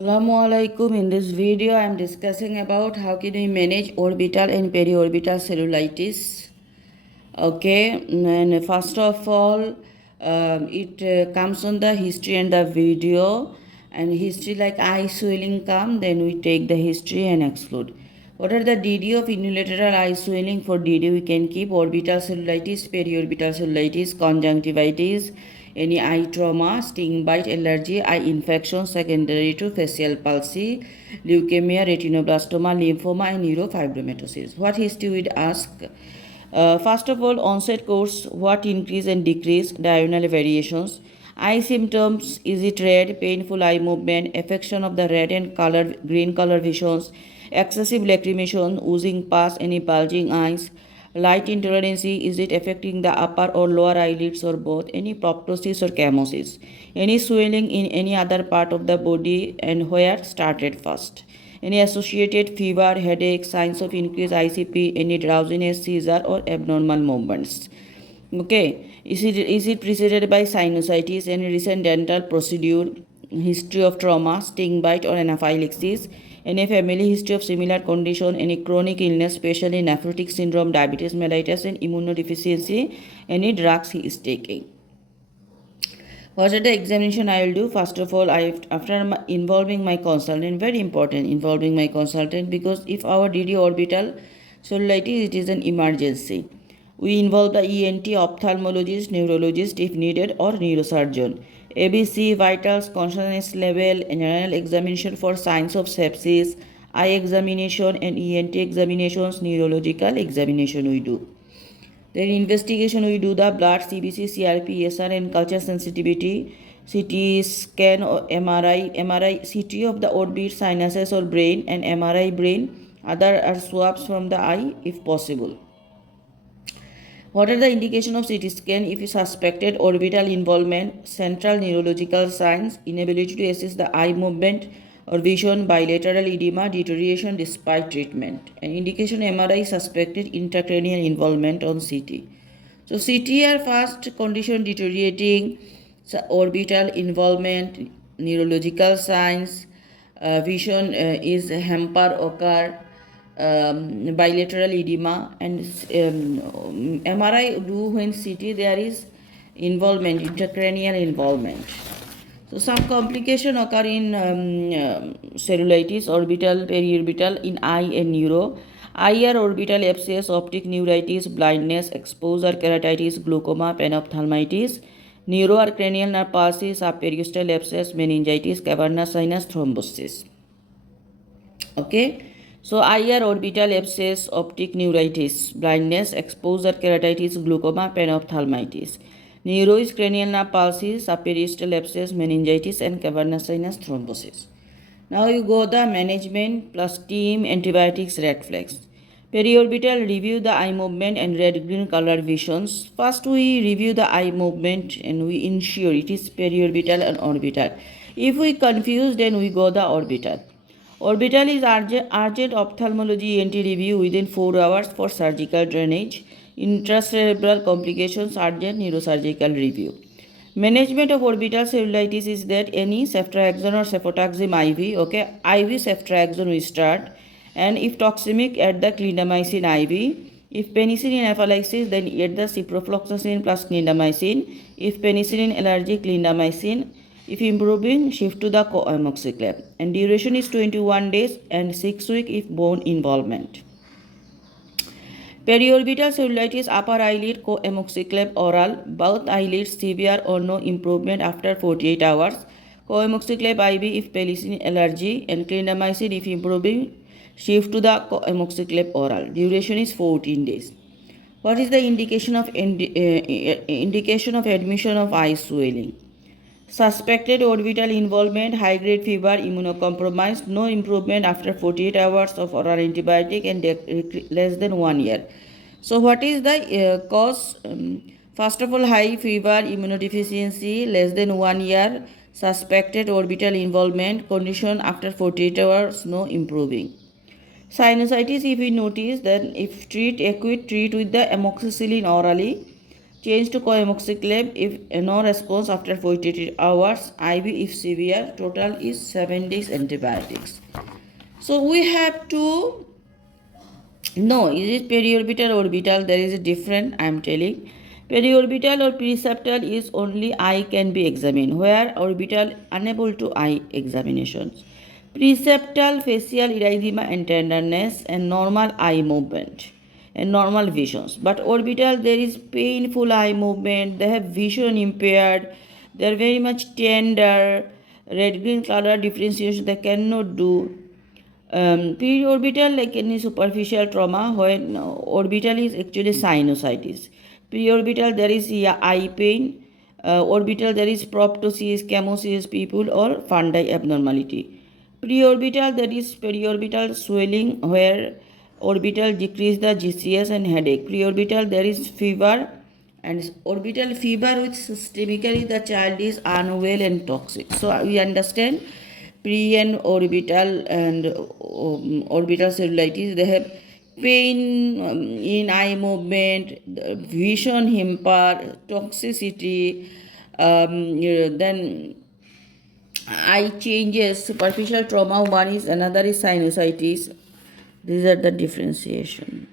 Assalamualaikum. In this video, I am discussing about how can we manage orbital and periorbital cellulitis. Okay, and first of all, it comes on the history and the video. And history like eye swelling come, then we take the history and exclude. What are the DD of unilateral eye swelling? For DD, we can keep orbital cellulitis, periorbital cellulitis, conjunctivitis, any eye trauma, sting bite, allergy, eye infection secondary to facial palsy, leukemia, retinoblastoma, lymphoma, and neurofibromatosis. What history would ask? First of all, onset course, what increase and decrease, diurnal variations, eye symptoms, is it red, painful eye movement, affection of the red and color, green color visions, excessive lacrimation, oozing pus, any bulging eyes, light intolerance, is it affecting the upper or lower eyelids or both, any proptosis or chemosis, any swelling in any other part of the body and where started first. Any associated fever, headache, signs of increased ICP, any drowsiness, seizure, or abnormal movements. Okay, is it preceded by sinusitis, any recent dental procedure, history of trauma, sting bite, or anaphylaxis, any family history of similar condition, any chronic illness, especially nephrotic syndrome, diabetes mellitus, and immunodeficiency, any drugs he is taking. What are the examination I will do? First of all, after involving my consultant, very important, involving my consultant, because if our DD orbital cellulitis, it is an emergency. We involve the ENT, ophthalmologist, neurologist if needed, or neurosurgeon. ABC, vitals, consciousness level, general examination for signs of sepsis, eye examination and ENT examinations, neurological examination we do. Then investigation we do the blood, CBC, CRP, SR and culture sensitivity, CT scan or MRI, CT of the orbit, sinuses or brain and MRI brain. Other are swabs from the eye if possible. What are the indication of CT scan? If you suspected orbital involvement, central neurological signs, inability to assess the eye movement or vision, bilateral edema, deterioration despite treatment. An indication MRI suspected intracranial involvement on CT. So CT are first condition deteriorating, orbital involvement, neurological signs, vision is hamper occur, bilateral edema, and MRI do when CT there is involvement, intracranial involvement. So some complication occur in cellulitis, orbital, periorbital, in eye and neuro. Eye or orbital abscess, optic neuritis, blindness, exposure keratitis, glaucoma, panophthalmitis. Neuro or cranial nerve palsy, subperiosteal abscess, meningitis, cavernous sinus, thrombosis. Okay. So eye or orbital abscess, optic neuritis, blindness, exposure keratitis, glaucoma, panophthalmitis. Neuro is cranial nerve palsy, subperiosteal abscess, meningitis, and cavernous sinus thrombosis. Now you go the management plus team, antibiotics, red flags. Periorbital, review the eye movement and red-green color visions. First we review the eye movement and we ensure it is periorbital and orbital. If we confuse, then we go the orbital. Orbital is urgent ophthalmology ENT review within 4 hours for surgical drainage. Intracerebral complications, urgent neurosurgical review. Management of orbital cellulitis is that any ceftriaxone or cefotaxime IV, okay, IV ceftriaxone we start, and if toxemic, add the clindamycin IV. If penicillin anaphylaxis, then add the ciprofloxacin plus clindamycin. If penicillin allergy, clindamycin. If improving, shift to the co-amoxiclav. And duration is 21 days and 6 weeks if bone involvement. Periorbital cellulitis, upper eyelid, co-amoxiclav oral, both eyelids severe or no improvement after 48 hours. Co-amoxiclav IV if penicillin allergy, and clindamycin if improving, shift to the co-amoxiclav oral. Duration is 14 days. What is the indication of admission of eye swelling? Suspected orbital involvement, high-grade fever, immunocompromised, no improvement after 48 hours of oral antibiotic and less than 1 year. So what is the cause? First of all, high fever, immunodeficiency, less than 1 year, suspected orbital involvement, condition after 48 hours, no improving. Sinusitis, if we notice, then if acute, treat with the amoxicillin orally. Change to coamoxiclav if no response after 48 hours. IV if severe. Total is 7 days antibiotics. So we have to know, is it periorbital or orbital? There is a difference, I am telling. Periorbital or preseptal is only eye can be examined, where orbital unable to eye examinations. Preseptal facial erythema and tenderness and normal eye movement and normal visions. But orbital there is painful eye movement, they have vision impaired, they are very much tender, red green color differentiation they cannot do. Pre-orbital, like any superficial trauma, when orbital is actually sinusitis. Pre-orbital, there is eye pain. Orbital, there is proptosis, chemosis, people, or fundi abnormality. Pre-orbital, there is periorbital swelling, where orbital decrease the GCS and headache. Pre-orbital, there is fever, and orbital fever which systemically the child is unwell and toxic. So we understand pre and orbital cellulitis, they have pain in eye movement, vision impaired, toxicity, then eye changes, superficial trauma one is, another is sinusitis. These are the differentiation.